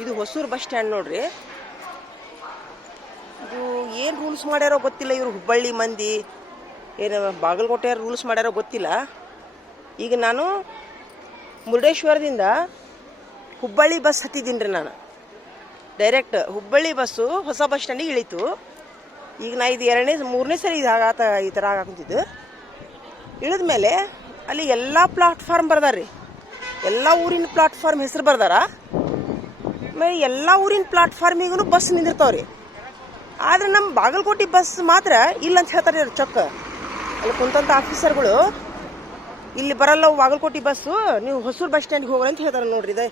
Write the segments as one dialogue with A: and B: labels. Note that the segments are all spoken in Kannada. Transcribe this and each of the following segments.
A: ಇದು ಹೊಸೂರು ಬಸ್ ಸ್ಟ್ಯಾಂಡ್ ನೋಡ್ರಿ. ಇದು ಏನು ರೂಲ್ಸ್ ಮಾಡ್ಯಾರೋ ಗೊತ್ತಿಲ್ಲ ಇವರು ಹುಬ್ಬಳ್ಳಿ ಮಂದಿ. ಏನು ಬಾಗಲಕೋಟೆ ರೂಲ್ಸ್ ಮಾಡ್ಯಾರೋ ಗೊತ್ತಿಲ್ಲ. ಈಗ ನಾನು ಮುರುಡೇಶ್ವರದಿಂದ ಹುಬ್ಬಳ್ಳಿ ಬಸ್ ಹತ್ತಿದ್ದೀನಿ ರೀ ನಾನು. ಡೈರೆಕ್ಟ್ ಹುಬ್ಬಳ್ಳಿ ಬಸ್ಸು ಹೊಸ ಬಸ್ ಸ್ಟ್ಯಾಂಡಿಗೆ ಇಳೀತು. ಈಗ ನಾ ಇದು ಎರಡನೇ, ಮೂರನೇ ಸರಿ ಇದು ಆಗಾತ ಈ ಥರ ಆಗಾಕುಂತಿದ್ದು ಇಳಿದ ಮೇಲೆ ಅಲ್ಲಿ ಎಲ್ಲ ಪ್ಲಾಟ್ಫಾರ್ಮ್ ಬರ್ದಾರ ರೀ ಎಲ್ಲ ಊರಿನ ಪ್ಲಾಟ್ಫಾರ್ಮ್ ಹೆಸರು ಬರ್ದಾರ. ಆಮೇಲೆ ಎಲ್ಲ ಊರಿನ ಪ್ಲಾಟ್ಫಾರ್ಮಿಗೂ ಬಸ್ ನಿಂದಿರ್ತಾವ್ರಿ. ಆದ್ರೆ ನಮ್ಮ ಬಾಗಲಕೋಟೆ ಬಸ್ ಮಾತ್ರ ಇಲ್ಲ ಅಂತ ಹೇಳ್ತಾರೆ ಚೊಕ್ಕ. ಅಲ್ಲಿ ಕುಂತಂತ ಆಫೀಸರ್ಗಳು ಇಲ್ಲಿ ಬರಲ್ಲ ಬಾಗಲಕೋಟೆ ಬಸ್ಸು ನೀವು ಹೊಸೂರು ಬಸ್ ಸ್ಟ್ಯಾಂಡಿಗೆ ಹೋಗ್ರಿ ಅಂತ ಹೇಳ್ತಾರೆ ನೋಡ್ರಿ ಇದೆ.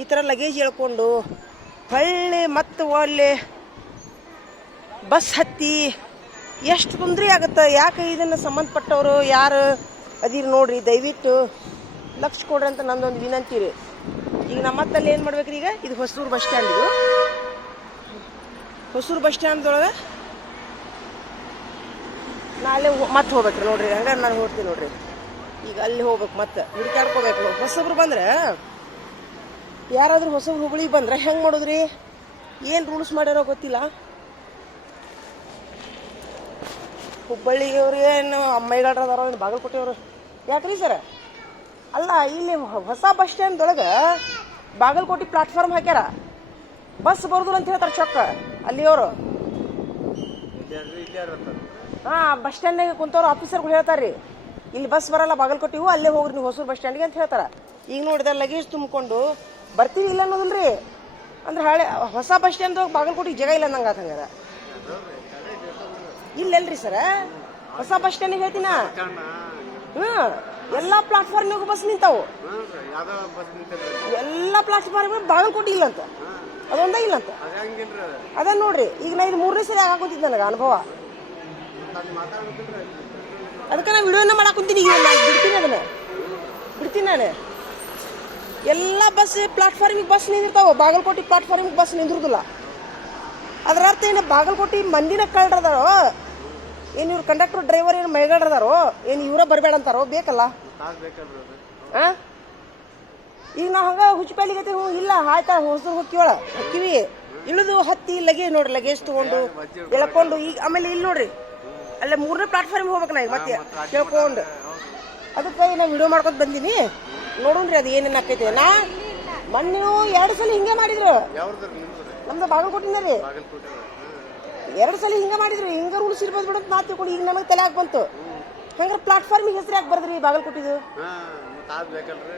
A: ಈ ಥರ ಲಗೇಜ್ ಹೇಳ್ಕೊಂಡು ಹೊಳ್ಳಿ ಮತ್ತು ಒಳ್ಳೆ ಬಸ್ ಹತ್ತಿ ಎಷ್ಟು ತೊಂದರೆ ಆಗುತ್ತೆ? ಯಾಕೆ ಇದನ್ನು ಸಂಬಂಧಪಟ್ಟವರು ಯಾರು? ಅದೀರಿ ನೋಡ್ರಿ ದಯವಿಟ್ಟು ಲಕ್ಷ ಕೊಡ್ರಿ ಅಂತ ನಂದೊಂದು ವಿನಂತಿ ರೀ. ಈಗ ನಮ್ಮ ಹತ್ತಲ್ಲಿ ಏನು ಮಾಡ್ಬೇಕ್ರಿ ಈಗ? ಇದು ಹೊಸೂರು ಬಸ್ ಸ್ಟ್ಯಾಂಡ್ ಇದು. ಹೊಸೂರು ಬಸ್ ಸ್ಟ್ಯಾಂಡ್ದೊಳಗೆ ನಾಳೆ ಮತ್ತೆ ಹೋಗ್ಬೇಕ್ರಿ ನೋಡ್ರಿ, ಹಂಗಾರೆ ನಾನು ಹೋಗ್ತೀನಿ ನೋಡ್ರಿ. ಈಗ ಅಲ್ಲಿ ಹೋಗ್ಬೇಕು ಮತ್ತೆ ಹುಡುಕಾಡ್ಕೋಬೇಕು ಹೊಸಬ್ರು ಬಂದ್ರೆ ಯಾರಾದ್ರೂ ಹೊಸಬ್ರು ಹುಬ್ಳಿಗೆ ಬಂದ್ರೆ ಹೆಂಗೆ ಮಾಡೋದ್ರಿ? ಏನು ರೂಲ್ಸ್ ಮಾಡ್ಯಾರೋ ಗೊತ್ತಿಲ್ಲ. ಹುಬ್ಬಳ್ಳಿಯವ್ರು ಏನು ಅಮ್ಮೈಗಾಡ್ರದಾರೋ ಏನು, ಬಾಗಲಕೋಟೆಯವರು? ಯಾಕ್ರಿ ಸರ್? ಅಲ್ಲ, ಇಲ್ಲಿ ಹೊಸ ಬಸ್ ಸ್ಟ್ಯಾಂಡ್ದೊಳಗೆ ಬಾಗಲಕೋಟೆ ಪ್ಲಾಟ್ಫಾರ್ಮ್ ಹಾಕ್ಯಾರ. ಬಸ್ ಬರೋದಿಲ್ಲ ಅಂತ ಹೇಳ್ತಾರೆ ಚೊಕ್ಕ. ಅಲ್ಲಿಯವರು. ಹಾ, ಬಸ್ ಸ್ಟ್ಯಾಂಡ್ನಾಗ ಕುಂತವ್ರು ಆಫೀಸರ್ಗಳು ಹೇಳ್ತಾರೆ ಇಲ್ಲಿ ಬಸ್ ಬರಲ್ಲ ಬಾಗಲಕೋಟೆವು ಅಲ್ಲೇ ಹೋಗ್ರಿ ನೀವು ಹೊಸೂರು ಬಸ್ ಸ್ಟ್ಯಾಂಡ್ಗೆ ಅಂತ ಹೇಳ್ತಾರೆ. ಈಗ ನೋಡಿದೆ ಲಗೇಜ್ ತುಂಬಿಕೊಂಡು, ಬರ್ತೀವಿ ಇಲ್ಲ ಅನ್ನೋದಿಲ್ರಿ. ಅಂದ್ರೆ ಹಳೆ, ಹೊಸ ಬಸ್ ಸ್ಟ್ಯಾಂಡ್ದಾಗ ಬಾಗಲಕೋಟೆಗೆ ಜಾಗ ಇಲ್ಲ ನಂಗೆ ಹಂಗಾರ ಇಲ್ಲಲ್ರಿ ಸರ? ಹೊಸ ಬಸ್ ಸ್ಟ್ಯಾಂಡಿಗೆ ಹೇಳ್ತೀನ? ಹ್ಞೂ ಎಲ್ಲ ಪ್ಲಾಟ್ಫಾರ್ಮ್ ಬಸ್ ನಿಂತಾವು. ಎಲ್ಲ ಪ್ಲಾಟ್ಫಾರ್ಮ್ ಬಾಗಲಕೋಟೆ ಇಲ್ಲ ಅಂತ ಅದೊಂದೇ ಇಲ್ಲ ಅಂತ
B: ಅದ
A: ನೋಡ್ರಿ, ಈಗ ನಾ ಇದು ಮೂರನೇ ಸರಿ ಆಗಾಕುಂತಿದ್ದು ನನಗೆ ಅನುಭವ. ಅದಕ್ಕೆ ನಾನು ವಿಡಿಯೋನ ಮಾಡಾಕುಂತೀನಿ ಈಗ ಬಿಡ್ತೀನಿ ಅದನ್ನ. ಬಿಡ್ತೀನಿ ನಾನು. ಎಲ್ಲ ಬಸ್ ಪ್ಲಾಟ್ಫಾರ್ಮಿಗೆ ಬಸ್ ನಿಂದಿರ್ತಾವ. ಬಾಗಲಕೋಟೆ ಪ್ಲಾಟ್ಫಾರ್ಮಿಗೆ ಬಸ್ ನಿಂದಿರುದಿಲ್ಲ. ಅದರ ಅರ್ಥ ಏನು ಬಾಗಲಕೋಟೆ ಮಂದಿನ ಕಳ್ರದಾರೋ ಏನು ಇವ್ರು ಕಂಡಕ್ಟರ್ ಡ್ರೈವರ್ ಏನು ಮೈಗಾಡ್ರದಾರೋ ಏನು ಇವರ ಬರಬೇಡ ಅಂತಾರೋ ಬೇಕಲ್ಲ ಈಗ ನಾವು ಹಂಗ ಹುಚ್ಚುಪೇಲಿಗತಿ ಹ್ಞೂ ಇಲ್ಲ ಆಯ್ತಾ ಹೊಸದು ಹೋಗ್ತೀವಳ ಹೊಕ್ಕಿವಿ ಇಳಿದು ಹತ್ತಿ ಲಗೇಜ್ ನೋಡ್ರಿ ಲಗೇಜ್ ತಗೊಂಡು ಎಳ್ಕೊಂಡು ಈಗ ಆಮೇಲೆ ಇಲ್ಲಿ ನೋಡ್ರಿ. ಅಲ್ಲೇ ಮೂರನೇ ಪ್ಲಾಟ್ಫಾರ್ಮ್ ಹೋಗ್ಬೇಕು ನಾ ಈಗ ಮತ್ತೆ ಕೇಳ್ಕೊಂಡು. ಅದಕ್ಕೆ ನಾ ವಿಡಿಯೋ ಮಾಡ್ಕೊತ ಬಂದೀನಿ. ನೋಡೋಣ್ರಿ ಅದು ಏನೇನು ಆಕೈತಿ. ನಾ ಮೊನ್ನೆ ಎರಡು ಸಲ ಹಿಂಗೆ ಮಾಡಿದ್ರು.
B: ನಿಮ್ದು
A: ಬಾಗಲಕೋಟಿನ ರೀ. ಎರಡು ಸಲ ಹಿಂಗೆ ಮಾಡಿದ್ರು ಹಿಂಗೆ ರೂಲ್ಸ್ ಇರ್ಬೋದು ಬಿಡೋದು ನಾ ತಿಳ್ಕೊಂಡು ಈಗ ನನಗೆ ತಲೆ ಹಾಕಿ ಬಂತು. ಹಂಗಾರೆ ಪ್ಲಾಟ್ಫಾರ್ಮಿಗೆ ಹೆಸರು ಯಾಕೆ ಬರ್ದ್ರಿ ಬಾಗಲಕೋಟಿದು?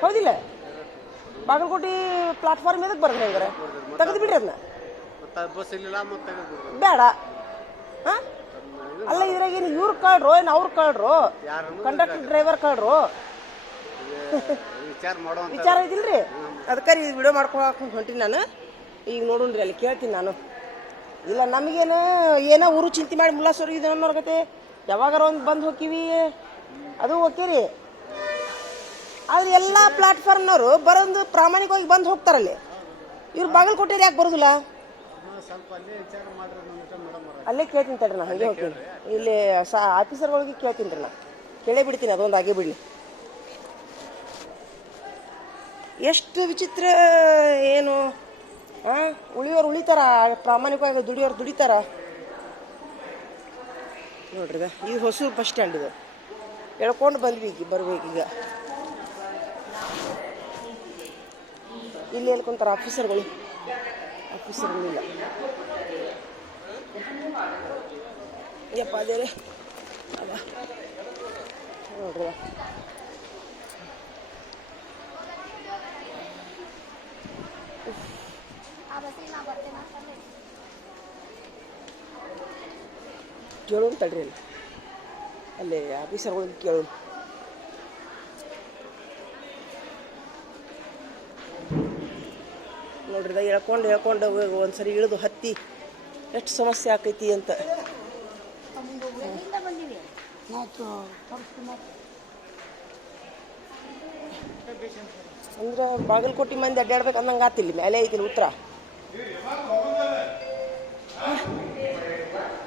A: ಹೌದಿಲ್ಲ? ಬಾಗಲಕೋಟಿ ಪ್ಲಾಟ್ಫಾರ್ಮ್ ಎದಕ್ಕೆ ಬರ್ದ್ರಿ ಹಂಗಾರೆ? ತೆಗೆದು ಬಿಡ್ರಿ ಅದನ್ನ
B: ಮತ್ತೆ ಬಸ್ ಇಲ್ಲಿಲ್ಲ ಮತ್ತೆ ತೆಗೆದ್ಬಿಡ್ರಿ
A: ಬೇಡ. ಹಾ? ಅಲ್ಲ ಇದ್ರಾಗ ಏನು ಇವ್ರು ಕಳ್ರು ಏನು ಅವ್ರು ಕಳ್ರು? ಕಂಡಕ್ಟರ್ ಡ್ರೈವರ್ ಕಳ್ರು?
B: ವಿಚಾರ
A: ಐತಿಲ್ರಿ ಅದಕ್ಕೆ ರೀ ವಿಡಿಯೋ ಮಾಡ್ಕೊಂಡು ಹೊಂಟಿನಿ ಹೊಂಟೀನಿ ನಾನು. ಈಗ ನೋಡೋಣ್ರಿ ಅಲ್ಲಿ ಕೇಳ್ತೀನಿ ನಾನು. ಇಲ್ಲ, ನಮಗೇನು, ಏನೋ ಊರು ಚಿಂತೆ ಮಾಡಿ ಮುಲ್ಲಾ ಇದು ನೋಡ್ಕತೆ. ಯಾವಾಗಾರ ಒಂದು ಬಂದು ಹೋಗ್ತೀವಿ ಅದು ಓಕೆ ರೀ. ಆದ್ರೆ ಎಲ್ಲ ಪ್ಲಾಟ್ಫಾರ್ಮ್ನವರು ಬರೋದು ಪ್ರಾಮಾಣಿಕವಾಗಿ ಬಂದು ಹೋಗ್ತಾರಲ್ಲಿ. ಇವ್ರು ಬಾಗಲಕೋಟೆ ಯಾಕೆ ಬರೋದಿಲ್ಲ?
B: ಅಲ್ಲೇ
A: ಕೇಳ್ತೀನಿ ತಡ್ರಿ ನಾ, ಹಾಗೆ ಹೋಗ್ತೀನಿ. ಇಲ್ಲಿ ಸಾ ಆಫೀಸರ್ಗಳಿಗೆ ಕೇಳ್ತೀನಿ ರೀ ನಾ. ಕೇಳೇ ಬಿಡ್ತೀನಿ, ಅದೊಂದು ಹಾಗೆ ಬಿಡಲಿ. ಎಷ್ಟು ವಿಚಿತ್ರ, ಏನು ಆ? ಉಳಿಯೋರು ಉಳಿತಾರ, ಪ್ರಾಮಾಣಿಕವಾಗಿ ದುಡಿಯೋರು ದುಡಿತಾರ? ನೋಡ್ರಿ ಇದು ಹೊಸ ಬಸ್ ಸ್ಟ್ಯಾಂಡ್ ಇದು. ಎಳ್ಕೊಂಡು ಬಂದ್ವಿ ಈಗ ಬರ್ಬೇಕೀಗ ಇಲ್ಲಿ ಎಲ್ಲಿ ಕುಂತಾರ ಆಫೀಸರ್ಗಳು ಆಫೀಸರ್ಗಳಿಲ್ಲ ಯಪ್ಪ, ಅದ ನೋಡ್ರಿ. ಅದ. ಕೇಳೋಣ ತಡ್ರಿ ಅಲ್ಲಿ. ಅಲ್ಲಿ ಆಫೀಸರ್ಗಳಿಗೆ ಕೇಳೋಣ ನೋಡ್ರಿ ಎಳ್ಕೊಂಡು ಎಳ್ಕೊಂಡು ಒಂದ್ಸರಿ ಇಳಿದು ಹತ್ತಿ. ಎಷ್ಟು ಸಮಸ್ಯೆ ಆಕೈತಿ ಅಂತ. ಅಂದ್ರೆ ಬಾಗಲಕೋಟೆ ಮಂದಿ ಅಡ್ಡಾಡ್ಬೇಕು ಅಂದಂಗೆ ಆತಿಲ್ಲ ಮೇಲೆ ಐತಿಲ್ಲ ಉತ್ತರ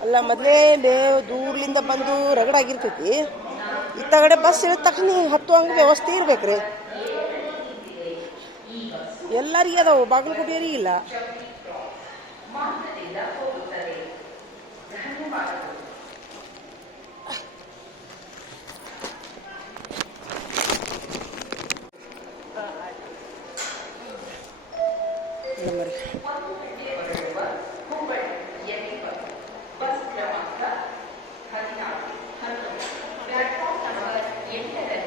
A: ಅಲ್ಲ, ಮೊದಲೇ ದೂರ್ಲಿಂದ ಬಂದು ರಗಡಾಗಿರ್ತೈತಿ ಇತ್ತಗಡೆ ಬಸ್ ಇಳಿದ ತಕ್ಷಣ ಹತ್ತುವಂಗೆ ವ್ಯವಸ್ಥೆ ಇರ್ಬೇಕ್ರಿ ಎಲ್ಲರಿಗೆ ಅದಾವು ಬಾಗಲಕೋಟೆಯರಿಗೆ ಇಲ್ಲ ನಮ್ಮರಿ.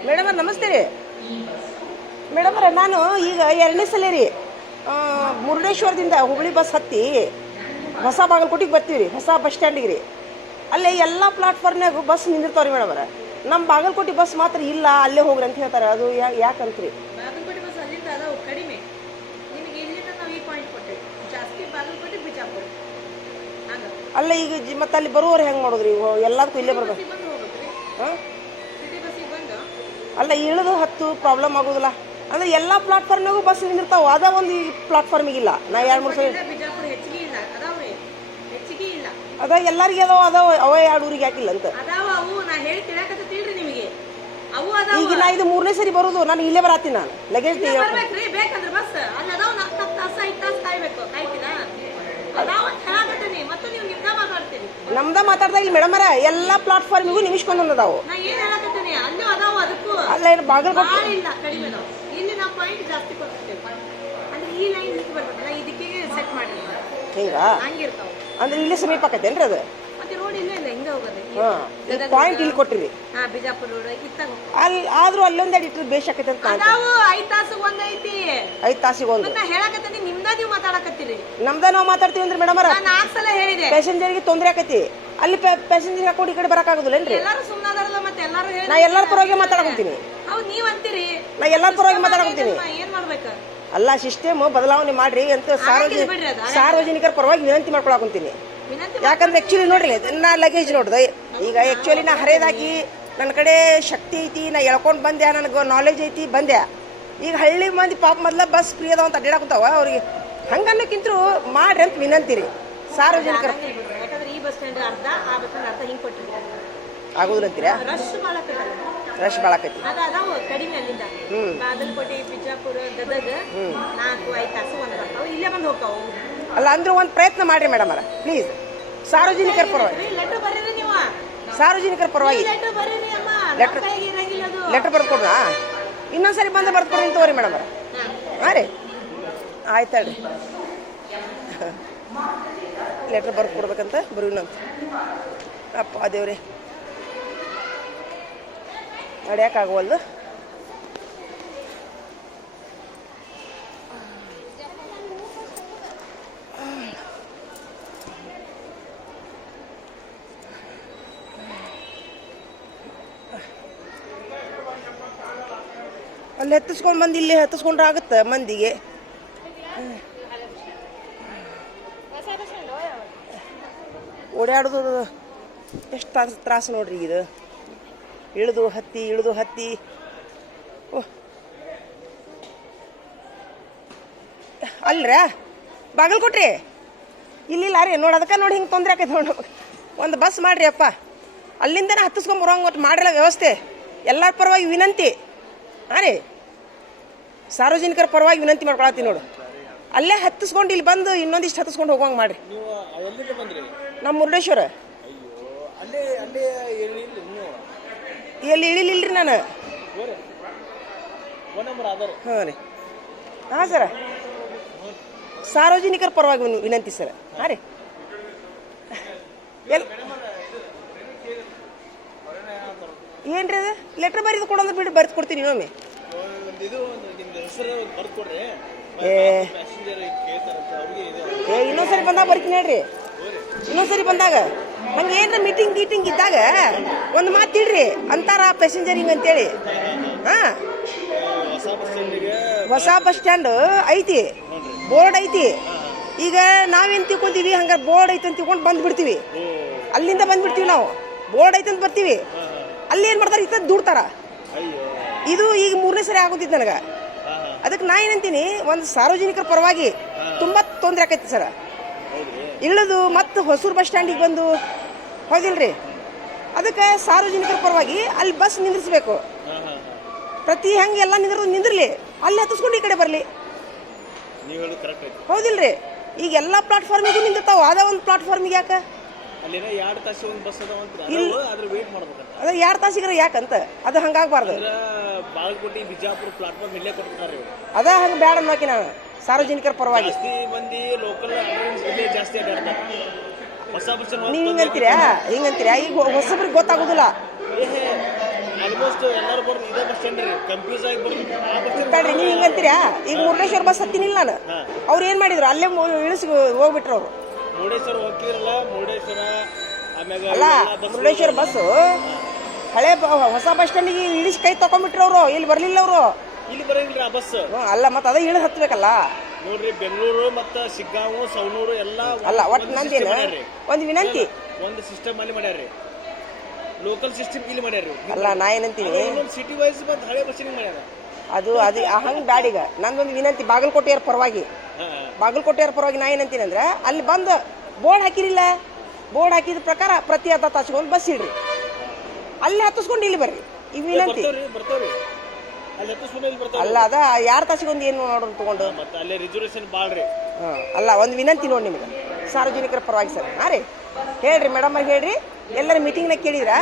A: ಮೇಡಮ್ ನಮಸ್ತೆ ರೀ. ಮೇಡಮ್ ಅವ್ರೆ ನಾನು ಈಗ ಎರಡನೇ ಸಲ ರೀ ಮುರುಡೇಶ್ವರದಿಂದ ಹುಬ್ಳಿ ಬಸ್ ಹತ್ತಿ ಹೊಸ ಬಾಗಲಕೋಟಿಗೆ ಬರ್ತೀವಿ ರೀ ಹೊಸ ಬಸ್ ಸ್ಟ್ಯಾಂಡಿಗೆ ರೀ. ಅಲ್ಲೇ ಎಲ್ಲ ಪ್ಲಾಟ್ಫಾರ್ಮ್ನಾಗ ಬಸ್ ನಿಂದಿರ್ತಾವ್ರಿ ಮೇಡಮ್ ಅವ್ರೆ. ನಮ್ಮ ಬಾಗಲಕೋಟೆ ಬಸ್ ಮಾತ್ರ ಇಲ್ಲ ಅಲ್ಲೇ ಹೋಗ್ರಿ ಅಂತ ಹೇಳ್ತಾರೆ. ಅದು ಯಾಕಂತ್ರಿ? ಅಲ್ಲ ಈಗ ಮತ್ತೆ ಅಲ್ಲಿ ಬರುವವ್ರು ಹೆಂಗೆ ಮಾಡೋದ್ರಿ ಎಲ್ಲದಕ್ಕೂ ಇಲ್ಲೇ ಬರ್ಬೇಕು. ಹಾಂ? ಅಲ್ಲ ಇಳಿದು ಹತ್ತು ಪ್ರಾಬ್ಲಮ್ ಆಗೋದಿಲ್ಲ. ಅಂದ್ರೆ ಎಲ್ಲ ಪ್ಲಾಟ್ಫಾರ್ಮ್ನಾಗೂ ಬಸ್ ನಿಂದಿರ್ತಾವ ಅದ ಒಂದು ಈ ಪ್ಲಾಟ್ಫಾರ್ಮಿಗಿಲ್ಲ ನಾ ಎರಡು ಮೂರು ಸಲ ಅದ ಎಲ್ಲರಿಗೆ ಅದಾವ ಅದಾವ ಅವ ಎರಡು ಊರಿಗೆ ಯಾಕಿಲ್ಲ ಅಂತ. ಈಗ ನಾ ಇದು ಮೂರನೇ ಸರಿ ಬರೋದು ನಾನು ಇಲ್ಲೇ ಬರತ್ತೀನಿ ನಾನು. ಲಗೇಜ್
C: ನಿಮ್ದ
A: ಮಾತಾಡ್ತಾ ಇಲ್ಲಿ ಮೇಡಮ್ ಎಲ್ಲಾ ಪ್ಲಾಟ್ಫಾರ್ಮಿಗೂ ನಿಮಿಷ್ಕೊಂದೊಂದು ಅದಾವು
C: ನಾ ಏನ್ ಹೇಳಕತ್ತೀನಿ ಅಲ್ಲೂ ಅದಾವ ಅದಕ್ಕೂ
A: ಅಲ್ಲ ಏನು ಬಾಗಲಕೋಟೆ
C: ಇಲ್ಲ ಕಡಿಮೆ ನಾವು. ಇಲ್ಲಿ ನಾವು ಪಾಯಿಂಟ್ ಜಾಸ್ತಿ ಕೊಡ್ತೇವೆ. ಅಂದ್ರೆ ಈ ಲೈನ್ ಇದಕ್ಕೆ ಸೆಟ್ ಮಾಡಿರ್ತಾರೆ
A: ಹೀಗಾ?
C: ಹಂಗಿರ್ತಾವ.
A: ಅಂದ್ರೆ ಇಲ್ಲಿ ಸಮೀಪ ಅದು?
C: ಮತ್ತೆ ರೋಡ್ ಇಲ್ಲೇ ಇಲ್ಲ ಹಿಂಗ ಹೋಗೋದು.
A: ಹಾಂ ಈ ಪಾಯಿಂಟ್ ಇಲ್ಲಿ ಕೊಟ್ಟಿರಿ.
C: ಹಾ ಬಿಜಾಪುರ ರೋಡ್ ಇತ್ತಾಗ
A: ಅಲ್ಲಿ ಆದ್ರೂ ಅಲ್ಲೊಂದು ಎರಡು ಇಟ್ಟರೆ ಬೇಷ್ ಆಕೈತೆ ಅಂತ ಕಾಣ್ತದೆ.
C: ಅದಾವು ಐದ್ ತಾಸು ಒಂದ್ ಐತಿ.
A: ಐದು ತಾಸಿಗೆ ಒಂದು.
C: ಮತ್ತ ನಾ ಹೇಳಕತ್ತೀನಿ ನಿಮ್ದ ನೀವು ಮಾತಾಡಕತ್ತೀರಿ.
A: ನಮ್ದ ನಾವು ಮಾತಾಡ್ತೀವಿ ಅಂದ್ರೆ ಮೇಡಮ್ ಅರ
C: ನಾ ನಾಲ್ಕು ಸಲ ಹೇಳಿದೆ.
A: ಪ್ಯಾಸೆಂಜರ್ಗೆ ತೊಂದರೆ ಆಕೈತಿ. ಅಲ್ಲಿ ಪ್ಯಾಸೆಂಜರ್ ಹಾಕೊಂಡು ಈ ಕಡೆ
C: ಬರಕ್ ಆಗುದಿಲ್ಲ ಏನ್ರಿ? ಎಲ್ಲಾರು ಹೇಳಿ
A: ನಾ ಎಲ್ಲರ ಪರವಾಗಿ ಮಾತಾಡಕೊಂತೀನಿ.
C: ಹೌದ್ ನೀವ್ ಅಂತೀರಿ.
A: ನಾ ಎಲ್ಲರ ಪರವಾಗಿ ಮಾತಾಡಕೊಂತೀನಿ.
C: ನಾ ಏನ್ ಮಾಡ್ಬೇಕ?
A: ಅಲ್ಲ ಸಿಸ್ಟಮ್ ಬದಲಾವಣೆ ಮಾಡ್ರಿ ಅಂತ ಸಾರ್ವಜನಿಕ ಸಾರ್ವಜನಿಕರ ಪರವಾಗಿ ವಿನಂತಿ ಮಾಡ್ಕೊಳಕುಂತೀನಿ. ಯಾಕಂದ್ರೆ ಆಕ್ಚುಲಿ ನೋಡ್ರಿ ನಾ ಲಗೇಜ್ ನೋಡ್ದೆ. ಈಗ ಆಕ್ಚುಲಿ ನಾ ಹರೇದಾಗಿ ನನ್ನ ಕಡೆ ಶಕ್ತಿ ಐತಿ ನಾ ಎಳ್ಕೊಂಡು ಬಂದೆ ನನಗೆ ನಾಲೆಜ್ ಐತಿ ಬಂದೆ. ಈಗ ಹಳ್ಳಿ ಮಂದಿ ಪಾಪ ಮೊದ್ಲ ಬಸ್ ಫ್ರೀ ಅದಾವ ಅಂತ ಅಡ್ಡಾಡಕುಂತಾವ ಅವ್ರಿಗೆ ಹಂಗನ್ನಕ್ಕಿಂತರು ಮಾಡ್ರಿ ಅಂತ ವಿನಂತಿ ರೀ. ಸಾರ್ವಜನಿಕರ ಆಗುದಿಲ್ಲ ಅಂತೀರಾ?
C: ರಶ್ ಭಾಳ
A: ರಶ್ ಭಾಳ ಆಕೈತಿ
C: ಅದ ಅದಾವ ಕಡಿಮೆ ಅಲ್ಲಿಂದ. ಬಾಗಲಕೋಟೆ ಬಿಜಾಪುರ ಗದಗ ನಾಲ್ಕು ಐದು ತಾಸು ಒಂದು ಬರ್ತಾವ. ಇಲ್ಲೇ ಬಂದು ಹೋಗ್ತಾವ.
A: ಅಲ್ಲ ಅಂದ್ರೆ ಒಂದು ಪ್ರಯತ್ನ ಮಾಡ್ರಿ ಮೇಡಮ್ ಅರ ಪ್ಲೀಸ್ ಸಾರ್ವಜನಿಕರ ಪರವಾಗಿ.
C: ಲೆಟರ್ ಬರೀರಿ ನೀವು.
A: ಸಾರ್ವಜನಿಕರ ಪರವಾಗಿ.
C: ಲೆಟರ್ ಬರೀರಿ ಅಮ್ಮ.
A: Letter-
C: ನಮ್ಮ ಕೈಗೆ ಇರಂಗಿಲ್ಲ ಅದು.
A: ಲೆಟರ್ ಬರ್ದು ಕೊಡ್ರಾ ಇನ್ನೊಂದ್ಸರಿ ಬಂದು ಬರ್ದು ಕೊಡ್ರಿ ತಗೋರಿ ಮೇಡಮ್ ಅರ
C: ಹಾ.
A: ಹಾಂ ರೀ. ಆಯ್ತು ಹೇಳ್ರಿ ಲೆಟ್ರ್ ಬರ್ದು ಕೊಡ್ಬೇಕಂತ ಬರೀನಂತ. ಅಪ್ಪ ದೇವ್ರಿ. ನಡ್ಯಾಕಾಗವಲ್ದು ಅಲ್ಲಿ ಹತ್ತಿಸ್ಕೊಂಡು ಬಂದು ಇಲ್ಲಿ ಹತ್ತಿಸ್ಕೊಂಡ್ರೆ ಆಗುತ್ತೆ ಮಂದಿಗೆ. ಓಡಾಡೋದು ಎಷ್ಟು ತ್ರಾಸ ತ್ರಾಸು ನೋಡ್ರಿ ಇದು? ಇಳಿದು ಹತ್ತಿ ಇಳಿದು ಹತ್ತಿ. ಓಹ್ ಅಲ್ರ? ಬಾಗಲ್ಕೊಟ್ರಿ ಇಲ್ಲಿಲ್ಲ ರೀ ನೋಡಿ ಅದಕ್ಕೆ ನೋಡಿ ಹಿಂಗೆ ತೊಂದರೆ ಆಕೈತೆ ನೋಡಿ. ಒಂದು ಬಸ್ ಮಾಡ್ರಿ ಅಪ್ಪ. ಅಲ್ಲಿಂದನೇ ಹತ್ತಿಸ್ಕೊಂಡ್ ಬರೋಂಗೆ ಒಟ್ಟು ಮಾಡಿರಲ್ಲ ವ್ಯವಸ್ಥೆ. ಎಲ್ಲರ ಪರವಾಗಿ ವಿನಂತಿ. ಹಾಂ ರೀ. ಸಾರ್ವಜನಿಕರ ಪರವಾಗಿ ವಿನಂತಿ ಮಾಡ್ಕೊಳತ್ತೀನಿ ನೋಡು. ಅಲ್ಲೇ ಹತ್ತಿಸ್ಕೊಂಡು ಇಲ್ಲಿ ಬಂದು ಇನ್ನೊಂದಿಷ್ಟು ಹತ್ತಿಸ್ಕೊಂಡು ಹೋಗುವಂಗೆ ಮಾಡಿರಿ. ನಮ್ಮ ಮುರುಡೇಶ್ವರ
B: ಅಯ್ಯೋ ಅಲ್ಲೇ ಅಲ್ಲೇ ಹೇಳಿಲ್ಲ ಇನ್ನೂ
A: ಎಲ್ಲಿ ಇಳಿಲಿಲ್ರಿ ನಾನು? ಹಾಂ ರೀ. ಹಾಂ ಸರ. ಸಾರ್ವಜನಿಕರ ಪರವಾಗಿ ವಿನ- ವಿನಂತಿ ಸರ್. ಹಾಂ ರೀ. ಎಲ್ ಏನ್ರಿ ಅದು? ಲೆಟ್ರ್ ಬರೀದು ಕೊಡೋದು ಬಿಡಿ, ಬರೆದು ಕೊಡ್ತೀನಿ
B: ಒಮ್ಮೆ
A: ಏ, ಇನ್ನೊಂದ್ಸರಿ ಬಂದಾಗ ಬರ್ತೀನಿ ಹೇಳ್ರಿ. ಇನ್ನೊಂದ್ಸರಿ ಬಂದಾಗ ನಂಗೆ ಏನ್ರ ಮೀಟಿಂಗ್ ಗೀಟಿಂಗ್ ಇದ್ದಾಗ ಒಂದು ಮಾತು ಇಡ್ರಿ, ಅಂತಾರ ಪ್ಯಾಸೆಂಜರ್ ಹಿಂಗೆ ಅಂತೇಳಿ. ಹಾಂ.
B: ಹೊಸ ಬಸ್
A: ಸ್ಟ್ಯಾಂಡು ಐತಿ, ಬೋರ್ಡ್ ಐತಿ. ಈಗ ನಾವೇನು ತಿಳ್ಕೊಂತೀವಿ ಹಂಗಾರೆ ಬೋರ್ಡ್ ಐತೆ ಅಂತ ತಿಳ್ಕೊಂಡು ಬಂದ್ಬಿಡ್ತೀವಿ. ಅಲ್ಲಿಂದ ಬಂದ್ಬಿಡ್ತೀವಿ ನಾವು. ಬೋರ್ಡ್ ಐತಿ ಅಂತ ಬರ್ತೀವಿ. ಅಲ್ಲಿ ಏನು ಮಾಡ್ತಾರೆ ಇತ್ತ ದೂಡ್ತಾರ. ಇದು ಈಗ ಮೂರನೇ ಸರಿ ಆಗುತ್ತಿತ್ತು ನನಗೆ. ಅದಕ್ಕೆ ನಾ ಏನಂತೀನಿ ಒಂದು ಸಾರ್ವಜನಿಕರ ಪರವಾಗಿ ತುಂಬಾ ತೊಂದರೆ ಆಕೈತಿ ಸರ್. ಇಳಿದು ಮತ್ತೆ ಹೊಸೂರು ಬಸ್ ಸ್ಟ್ಯಾಂಡಿಗೆ ಬಂದು ಹೌದಿಲ್ರಿ ಅದಕ್ಕೆ ಸಾರ್ವಜನಿಕರ ಪರವಾಗಿ ಅಲ್ಲಿ ಬಸ್ ನಿಂದ್ರಿಸ್ಬೇಕು. ಪ್ರತಿ ಹಂಗೆ ಎಲ್ಲ ನಿಂದ್ರು ನಿಂದಿರ್ಲಿ ಅಲ್ಲಿ ಹತ್ತಿಸ್ಕೊಂಡು ಈ ಕಡೆ ಬರಲಿ. ಹೌದಿಲ್ರಿ. ಈಗ ಎಲ್ಲ ಪ್ಲಾಟ್ಫಾರ್ಮಿಗೂ ನಿಂದಿರ್ತಾವ ಅದ ಒಂದು ಪ್ಲಾಟ್ಫಾರ್ಮಿಗೆ ಯಾಕೆ? ಅದ ಎರಡು ತಾಸಿಗ್ರ ಯಾಕಂತ? ಅದು ಹಂಗಾಗ್ಬಾರ್ದು. ಅದ ಹಂಗೆ ಬೇಡ ಅನ್ನೋಕೆ ನಾನು. ಸಾರ್ವಜನಿಕರ ಪರವಾಗಿ.
B: ಜಾಸ್ತಿ ಮಂದಿ ಲೋಕಲ್ ಜಾಸ್ತಿ ಹೊಸ
A: ನೀವು ಹಿಂಗಂತೀರಾ ಹಿಂಗಂತೀರಾ ಈಗ ಹೊಸಬ್ರಿಗೆ ಗೊತ್ತಾಗೋದಿಲ್ಲ.
B: ಆಲ್ಮೋಸ್ಟ್ ಎಲ್ಲರೂ ಬರ್ದು ಇದೇ ಬಸ್ ಸ್ಟ್ಯಾಂಡ್ ರೀ ಕನ್ಫ್ಯೂಸ್ ಆಗಿ ಬರ್ದು
A: ನೀವು ಹಿಂಗಂತೀರಾ ಈಗ ಮುರುಡೇಶ್ವರ ಬಸ್ ಹತ್ತಿನಿಲ್ಲ ನಾನು. ಅವ್ರು ಏನು ಮಾಡಿದ್ರು? ಅಲ್ಲೇ ಇಳಿಸಿ ಹೋಗ್ಬಿಟ್ರು ಅವರು.
B: ಮುರುಡೇಶ್ವರ ಹೋಗ್ತಿರಲ್ಲ ಮುರುಡೇಶ್ವರ ಆಮ್ಯಾಗ
A: ಅಲ್ಲ ಮುರುಡೇಶ್ವರ ಬಸ್ಸು ಹಳೆ ಹೊಸ ಬಸ್ ಸ್ಟ್ಯಾಂಡಿಗೆ ಇಳಿಸಿ ಕೈ ತಗೊಂಡ್ಬಿಟ್ರು ಅವರು. ಇಲ್ಲಿ ಬರ್ಲಿಲ್ಲ ಅವರು.
B: ಇಲ್ಲಿ ಬರಂಗಿಲ್ಲ ಆ ಬಸ್.
A: ಅಲ್ಲ ಮತ್ತೆ ಅದ ಇಳಿದು ಹತ್ಬೇಕಲ್ಲ?
B: ನೋಡ್ರಿ ಬೆಂಗಳೂರು ಮತ್ತ ಶಿಗ್ಗಾಂವ್ ಸವಣೂರು ಎಲ್ಲ
A: ಅಲ್ಲ ಒಟ್ಟು ನಂದೇನು?
B: system
A: ಒಂದು ವಿನಂತಿ.
B: ಒಂದು ಸಿಸ್ಟಮ್ ಅಲ್ಲಿ ಮಾಡ್ಯಾರ್ರಿ. ಲೋಕಲ್ ಸಿಸ್ಟಮ್ ಇಲ್ಲಿ ಮಾಡ್ಯಾರ್ರಿ.
A: ಅಲ್ಲ ನಾ ಏನಂತೀನಿ?
B: ಸಿಟಿ ವೈಸ್ ಮತ್ತೆ ಹಳೆ ಬಸ್ ಮಾಡ್ಯಾರ.
A: ಅದು ಅದು ಹಂಗೆ ಬ್ಯಾಡೀಗ ನಂದೊಂದು ವಿನಂತಿ ಬಾಗಲಕೋಟೆಯವ್ರ ಪರವಾಗಿ.
B: ಬಾಗಲಕೋಟೆಯವ್ರ
A: ಬಾಗಲಕೋಟೆಯರ ಪರವಾಗಿ ನಾ ಏನಂತೀನಿ ಅಂದ್ರೆ ಅಲ್ಲಿ ಬಂದು ಬೋರ್ಡ್ ಹಾಕಿರಿಲ್ಲ. ಬೋರ್ಡ್ ಹಾಕಿದ ಪ್ರಕಾರ ಪ್ರತಿ ಅರ್ಧ ತಾಸಿಗೊಂದು ಬಸ್ ಇಡ್ರಿ ಅಲ್ಲಿ ಹತ್ತಿಸ್ಕೊಂಡು ಇಲ್ಲಿ ಬರ್ರಿ. ಈ ವಿನಂತಿ.
B: ಬರ್ತಾವ್ರಿ. ಅಲ್ಲಿ
A: ಅದ ಯಾರ ತಾಸಿಗೊಂದು ಏನು ನೋಡೋಣ ತಗೊಂಡು?
B: ಅಲ್ಲೇ ರಿಸರ್ವೇಶನ್ ಬಾಳ್ರಿ.
A: ಹಾಂ ಅಲ್ಲ ಒಂದು ವಿನಂತಿ ನೋಡಿ ನಿಮ್ಗೆ. ಸಾರ್ವಜನಿಕರ ಪರವಾಗಿ ಸರ್. ಹಾಂ ರೀ? ಹೇಳ್ರಿ ಮೇಡಮ್ ಅವ್ರು ಹೇಳ್ರಿ. ಎಲ್ಲರ ಮೀಟಿಂಗ್ನಾಗ ಕೇಳಿದ್ರ?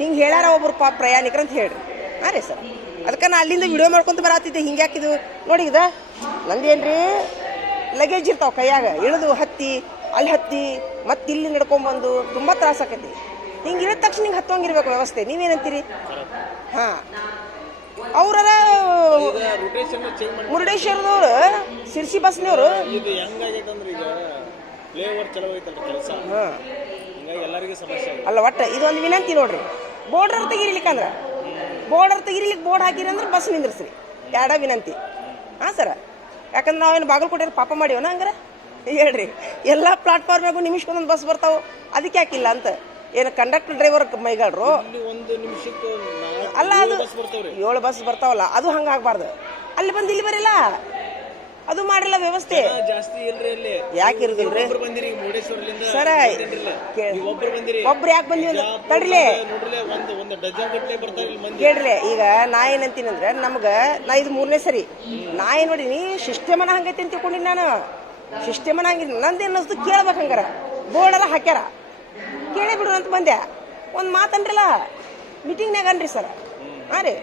A: ಹಿಂಗೆ ಹೇಳಾರ ಒಬ್ರು ಪಾಪ ಪ್ರಯಾಣಿಕರು ಅಂತ ಹೇಳ್ರಿ. ಹಾಂ ರೀ ಸರ್. ಅದಕ್ಕೆ ನಾ ಅಲ್ಲಿಂದ ವಿಡಿಯೋ ಮಾಡ್ಕೊಂತ ಬರತ್ತಿದ್ದೆ ಹಿಂಗೆ ಹಾಕಿದ್ದು ನೋಡಿ ಇದ ನಂದೇನ್ರಿ? ಲಗೇಜ್ ಇರ್ತಾವ ಕೈಯಾಗ. ಇಳಿದು ಹತ್ತಿ ಅಲ್ಲಿ ಹತ್ತಿ ಮತ್ತೆ ಇಲ್ಲಿ ನಡ್ಕೊಂಬಂದು ತುಂಬ ತ್ರಾಸ ಆಕೈತಿ. ಹಿಂಗೆ ಇಳಿದ ತಕ್ಷಣ ಹಿಂಗೆ ಹತ್ತೋಂಗಿರ್ಬೇಕು ವ್ಯವಸ್ಥೆ. ನೀವೇನಂತೀರಿ? ಹಾಂ. ಅವರ
B: ಈಗ ಚೇಂಜ್ ಮಾಡಿ
A: ಮುರುಡೇಶ್ವರದವ್ರು ಸಿರ್ಸಿ ಬಸ್ನವರು.
B: ಇದು ಹೆಂಗಾಗೈತಂದ್ರೆ ಈಗ ಫ್ಲೇವರ್ ಚಲೋ ಐತಲ್ರಿ ಕೆಲಸ.
A: ಹಾಂ.
B: ಹಿಂಗಾಗಿ ಎಲ್ಲರಿಗೂ ಸಮಸ್ಯೆ
A: ಅಲ್ಲ ಒಟ್ಟು ಇದೊಂದು ವಿನಂತಿ ನೋಡ್ರಿ. ಬೋರ್ಡರ್ ತೆಗಿರ್ಲಿಕ್ಕಂದ್ರ ಬೋರ್ಡರ್ ತೆಗಿರ್ಲಿಕ್ಕೆ ಬೋರ್ಡ್ ಹಾಕಿರಿ ಅಂದ್ರೆ ಬಸ್ ನಿಂದ್ರಿಸ್ರಿ. ಎರಡ ವಿನಂತಿ. ಹಾಂ ಸರ? ಯಾಕಂದ್ರೆ ನಾವೇನು ಬಾಗಲಕೋಟೆ ಪಾಪ ಮಾಡಿವನ ಹಂಗಾರೆ? ಹೇಳ್ರಿ. ಎಲ್ಲ ಪ್ಲಾಟ್ಫಾರ್ಮ್ಯಾಗು ನಿಮಿಷಕ್ಕೊಂದೊಂದು ಬಸ್ ಬರ್ತಾವೆ. ಅದಕ್ಕೆ ಯಾಕಿಲ್ಲ ಅಂತ. ಏನು ಕಂಡಕ್ಟರ್ ಡ್ರೈವರ್ ಮೈಗಾಡ್ರು.
B: ಒಂದು ನಿಮಿಷಕ್ಕೆ
A: ಅಲ್ಲ ಅದು ಏಳು ಬಸ್ ಬರ್ತಾವಲ್ಲ ಅದು ಹಂಗಾಗಬಾರ್ದು. ಅಲ್ಲಿ ಬಂದು ಇಲ್ಲಿ ಬರಲ್ಲ. ಅದು ಮಾಡಿಲ್ಲ ವ್ಯವಸ್ಥೆ. ಯಾಕೆ ಇರುದಿಲ್ರಿ? ಸರ
B: ಒಬ್ರು
A: ಯಾಕೆ ಬಂದಿ ತಡಿಲೇ ಕೇಳ್ರಿ ಈಗ ನಾ ಏನಂತೀನಿ ಅಂದ್ರೆ ನಮ್ಗೆ ನಾ ಇದು ಮೂರನೇ ಸರಿ. ನಾ ಏನು ನೋಡಿನಿ ಸಿಸ್ಟಮನ ಹಂಗೈತಿ ಅಂತ ತಿಳ್ಕೊಂಡಿನಿ ನಾನು. ಸಿಸ್ಟಮನ ಹಂಗಿದ್ ನಂದೇನು ಅನ್ನಿಸ್ತು ಕೇಳ್ಬೇಕು ಹಂಗಾರ. ಬೋರ್ಡ್ ಎಲ್ಲ ಹಾಕ್ಯಾರ. ಕೇಳೇ ಬಿಡು ಅಂತ ಬಂದೆ. ಒಂದು ಮಾತನ್ರಲ್ಲ ಮೀಟಿಂಗ್ನಾಗ ಅನ್ರಿ ಸರ್. ಹಾಂ ರೀ.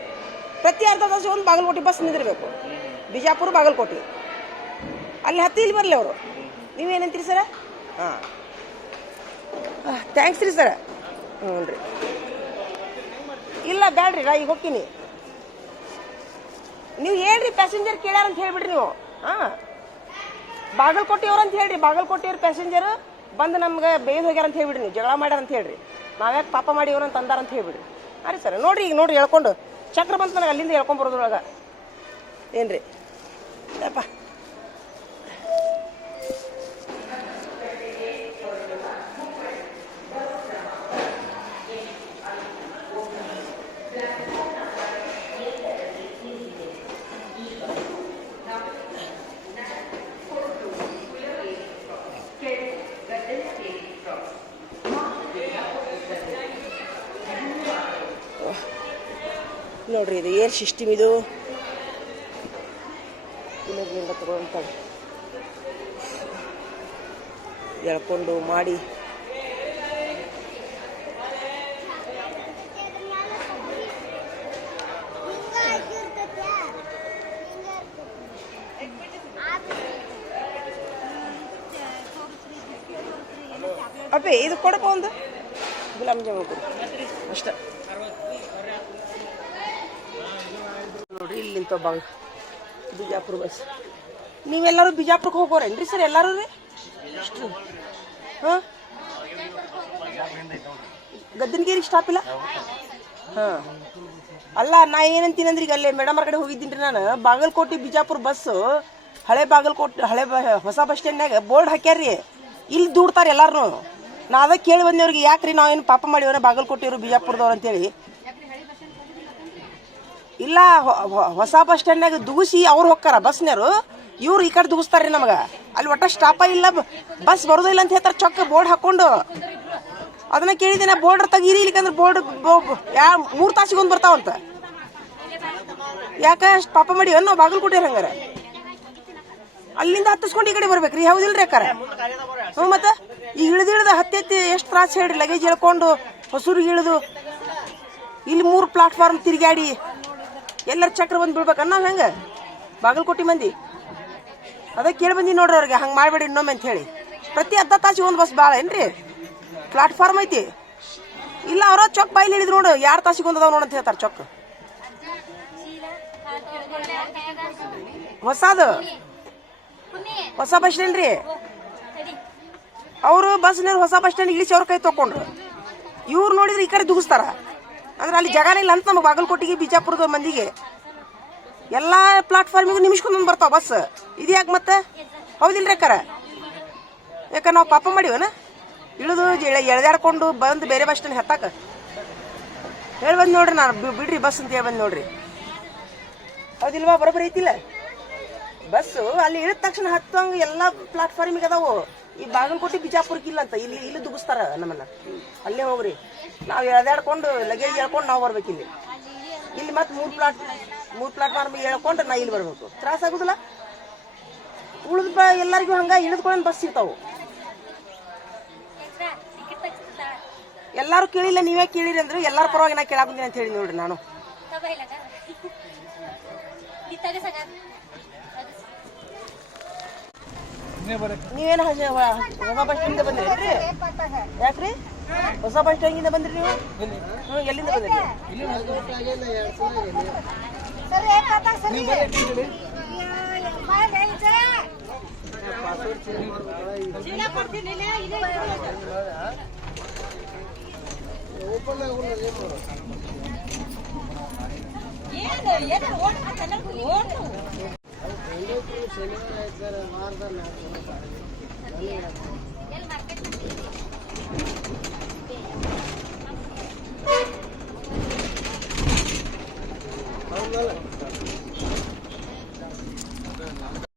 A: ಪ್ರತಿ ಅರ್ಧ ತಾಸು ಒಂದು ಬಾಗಲಕೋಟೆ ಬಸ್ ನಿಂದಿರಬೇಕು. ಬಿಜಾಪುರ ಬಾಗಲಕೋಟೆ. ಅಲ್ಲಿ ಹತ್ತಿ ಇಲ್ಲಿ ಬರಲಿ ಅವರು. ನೀವೇನಂತೀರಿ ಸರ? ಹಾಂ. ಥ್ಯಾಂಕ್ಸ್ ರೀ ಸರ. ಹ್ಞೂ ರೀ. ಇಲ್ಲ ಬೇಡ್ರಿ ನಾ ಈಗ ಹೋಗ್ತೀನಿ. ನೀವು ಹೇಳ್ರಿ ಪ್ಯಾಸೆಂಜರ್ ಕೇಳ್ಯಾರ ಅಂತ ಹೇಳ್ಬಿಡ್ರಿ ನೀವು. ಹಾಂ. ಬಾಗಲಕೋಟೆಯವ್ರು ಅಂತ ಹೇಳ್ರಿ ಬಾಗಲಕೋಟೆಯವ್ರ ಪ್ಯಾಸೆಂಜರ್ ಬಂದು ನಮ್ಗೆ ಬೇಯ್ದು ಹೋಗ್ಯಾರ ಅಂತ ಹೇಳ್ಬಿಡ್ರಿ ನೀವು. ಜಗಳ ಮಾಡ್ಯಾರ ಅಂತ ಹೇಳ್ರಿ. ನಾವ್ಯಾಕೆ ಪಾಪ ಮಾಡಿ ಅಂತ ಅಂದಾರ ಅಂತ ಹೇಳ್ಬಿಡ್ರಿ. ರೀ ಸರ್ ನೋಡ್ರಿ ಈಗ ನೋಡ್ರಿ ಹೇಳ್ಕೊಂಡು. ಚಕ್ರ ಬಂತು ನನಗೆ ಅಲ್ಲಿಂದ ಹೇಳ್ಕೊಂಡ್ ಬರೋದ್ರೊಳಗೆ. ಏನ್ರಿ? ಯಪ್ಪ. ನೋಡ್ರಿ ಇದು ಏರ್ ಸಿಸ್ಟಮ್ ಇದು? ಇಲ್ಲದ್ರಿಂದ ತಗೊಳ್ಳಂತ ಎಳ್ಕೊಂಡು ಮಾಡಿ. ಅಪ್ಪಿ, ಇದು ಕೊಡಪ್ಪ ಒಂದು. ಗುಲಾಬ್ ಜಾಮೂನ್ ಕೊಡು. ಅಷ್ಟ. ಇಲ್ಲಿ ಬಿಜಾಪುರ ಬಸ್ ನೀವೆಲ್ಲರೂ ಬಿಜಾಪುರಕ್ಕೆ ಹೋಗೋರೇನ್ರಿ ಸರ್ ಎಲ್ಲರೂ ರೀ ಇಷ್ಟು ಹಾಂ? ಗದ್ದನಗಿರಿ ಸ್ಟಾಪ್ ಇಲ್ಲ? ಹಾಂ. ಅಲ್ಲ, ನಾ ಏನಂತೀನಿ ಅಂದ್ರೆ ಈಗ ಅಲ್ಲೇ ಮೇಡಮ್ ಕಡೆ ಹೋಗಿದ್ದೀನಿ ರೀ ನಾನು. ಬಾಗಲಕೋಟೆ ಬಿಜಾಪುರ ಬಸ್ಸು ಹಳೆ ಬಾಗಲಕೋಟೆ, ಹಳೆ ಹೊಸ ಬಸ್ ಸ್ಟ್ಯಾಂಡ್ನಾಗ ಬೋರ್ಡ್ ಹಾಕ್ಯಾರ್ರಿ. ಇಲ್ಲಿ ದೂಡ್ತಾರೆ ಎಲ್ಲಾರು ನಾ ಅದೇ ಕೇಳಿ ಬಂದವ್ರಿಗೆ, ಯಾಕ್ರಿ ನಾವೇನು ಪಾಪ ಮಾಡಿವನ ಬಾಗಲಕೋಟೆಯವರು, ಬಿಜಾಪುರದವ್ರು ಅಂತೇಳಿ. ಇಲ್ಲ ಹೊಸ ಬಸ್ ಸ್ಟ್ಯಾಂಡ್ನಾಗ ದುಗಿಸಿ ಅವ್ರು ಹೋಗ್ತಾರ ಬಸ್ನವರು, ಇವ್ರು ಈ ಕಡೆ ದುಗಿಸ್ತಾರ್ರಿ ನಮಗೆ. ಅಲ್ಲಿ ಒಟ್ಟ ಸ್ಟಾಪ ಇಲ್ಲ, ಬಸ್ ಬರೋದಿಲ್ಲ ಅಂತ ಹೇಳ್ತಾರೆ, ಚೊಕ್ಕ ಬೋರ್ಡ್ ಹಾಕೊಂಡು. ಅದನ್ನ ಕೇಳಿದ್ದೇನೆ ಬೋರ್ಡ್ ತೆಗೀರಿ ಇಲ್ಲಿಕಂದ್ರೆ ಬೋರ್ಡ್ ಯಾ, ಮೂರು ತಾಸಿಗೆ ಒಂದು ಬರ್ತಾವಂತ ಯಾಕ ಪಾಪ ಮಾಡಿ ನಾವು ಬಾಗಲಕೋಟೆ ಹಂಗಾರ? ಅಲ್ಲಿಂದ ಹತ್ತಿಸ್ಕೊಂಡು ಈ ಕಡೆ ಬರ್ಬೇಕ್ರಿ, ಹೌದಿಲ್ರಿ ಅಕ್ಕಾರ? ಹ್ಞೂ ಮತ್ತೆ? ಈ ಇಳಿದು ಹತ್ತೆತ್ತಿ ಹತ್ತಿ ಎಷ್ಟು ತ್ರಾಸು ಹೇಳ್ರಿ ಲಗೇಜ್ ಹೇಳ್ಕೊಂಡು ಹೊಸೂರಿಗೆ ಇಳಿದು. ಇಲ್ಲಿ ಮೂರು ಪ್ಲಾಟ್ಫಾರ್ಮ್ ತಿರುಗಾಡಿ ಎಲ್ಲರ ಚಕ್ರ ಬಂದು ಬೀಳ್ಬೇಕನ್ನ ಹೆಂಗೆ? ಬಾಗಲಕೋಟೆ ಮಂದಿ. ಅದೇ ಕೇಳಿ ಬಂದಿ ನೋಡ್ರಿ ಅವ್ರಿಗೆ, ಹಂಗೆ ಮಾಡಬೇಡಿ ಇನ್ನೊಮ್ಮೆ ಅಂತ ಹೇಳಿ. ಪ್ರತಿ ಅರ್ಧ ತಾಸಿಗೆ ಒಂದು ಬಸ್ ಭಾಳ ಏನ್ರಿ? ಪ್ಲಾಟ್ಫಾರ್ಮ್ ಐತಿ. ಇಲ್ಲ, ಅವರ ಚೊಕ್ ಬಾಯಿಲಿ ಹಿಡಿದ್ರು ನೋಡು ಎರಡು ತಾಸಿಗೆ ಒಂದು ಅದಾವ ನೋಡು ಅಂತ ಹೇಳ್ತಾರೆ ಚೊಕ್ ಹೊಸದು. ಹೊಸ ಬಸ್ ಸ್ಟ್ಯಾಂಡ್ ರೀ. ಅವರು ಬಸ್ನಲ್ಲಿ ಹೊಸ ಬಸ್ ಸ್ಟ್ಯಾಂಡ್ ಇಳಿಸಿ ಅವ್ರ ಕೈ ತಕೊಂಡ್ರು. ಇವ್ರು ನೋಡಿದ್ರೆ ಈ ಕಡೆ ದುಗಿಸ್ತಾರ. ಅಂದ್ರೆ ಅಲ್ಲಿ ಜಗನೇ ಇಲ್ಲ ಅಂತ ನಮ್ಮ ಬಾಗಲಕೋಟೆಗೆ ಬಿಜಾಪುರದ ಮಂದಿಗೆ. ಎಲ್ಲ ಪ್ಲಾಟ್ಫಾರ್ಮಿಗೂ ನಿಮಿಷ್ಕೊಂದೊಂದು ಬರ್ತಾವ ಬಸ್ ಇದು ಯಾಕೆ ಮತ್ತೆ? ಹೌದಿಲ್ಲ ಅಕ್ಕಾರ? ಯಾಕ ನಾವು ಪಾಪ ಮಾಡಿವನ? ಇಳಿದು ಎಳೆ- ಎಳೆದಾಡ್ಕೊಂಡು ಬಂದು ಬೇರೆ ಬಸ್ ಸ್ಟ್ಯಾಂಡ್ ಹತ್ತಾಕ. ಹೇಳಿ ಬಂದು ನೋಡ್ರಿ ನಾನು ಬಿಡ್ರಿ ಬಸ್ ಅಂತ ಹೇಳಿ ಬಂದು ನೋಡ್ರಿ. ಹೌದಿಲ್ವಾ? ಬರೋಬ್ಬರಿ ಐತಿಲ್ಲ. ಬಸ್ಸು ಅಲ್ಲಿ ಇಳಿದ ತಕ್ಷಣ ಹತ್ತಂಗೆ ಎಲ್ಲ ಪ್ಲಾಟ್ಫಾರ್ಮಿಗೆ ಅದಾವು. ಈ ಬಾಗಲಕೋಟೆ ಬಿಜಾಪುರಕ್ಕೆ ಇಲ್ಲ ಅಂತ. ಇಲ್ಲಿ ಇಲ್ಲಿ ದುಗಿಸ್ತಾರ ನಮ್ಮನ್ನ. ಅಲ್ಲೇ ಹೋಗ್ರಿ. ನಾವು ಎಳ್ದಾಡ್ಕೊಂಡು ಲಗೇಜ್ ಹೇಳ್ಕೊಂಡು ನಾವು ಬರ್ಬೇಕು ಇಲ್ಲಿ. ಇಲ್ಲಿ ಮತ್ತೆ ಮೂರು ಪ್ಲಾಟ್ ಮೂರು ಪ್ಲಾಟ್ಫಾರ್ಮ್ ಹೇಳ್ಕೊಂಡು ನಾ ಇಲ್ಲಿ ಬರ್ಬೇಕು. ತ್ರಾಸ ಆಗುದಿಲ್ಲ. ಉಳಿದ ಎಲ್ಲರಿಗೂ ಹಂಗ ಇಳಿದ್ಕೊಂಡು ಬಸ್ ಸಿಗ್ತಾವು ಎಲ್ಲಾರು ಕೇಳಿಲ್ಲ, ನೀವೇ ಕೇಳಿರಿ ಅಂದ್ರೆ. ಎಲ್ಲಾರ ಪರವಾಗಿ ನಾ ಕೇಳಾಕ ಅಂತ ಹೇಳಿ ನೋಡ್ರಿ ನಾನು. ನೀವೇನು ಹೊಸ ಬಸ್ ಬಂದ್ರಿ ಯಾಕ್ರಿ? ಹೊಸ ಬಸ್ ಸ್ಟ್ಯಾಂಡಿಂದ ಬಂದ್ರಿ ನೀವು? ಎಲ್ಲಿಂದ ಬಂದ್ರಿ? ಶನಿವಾರ ಆಯ್ತು ಸರ್ ವಾರದಲ್ಲಿ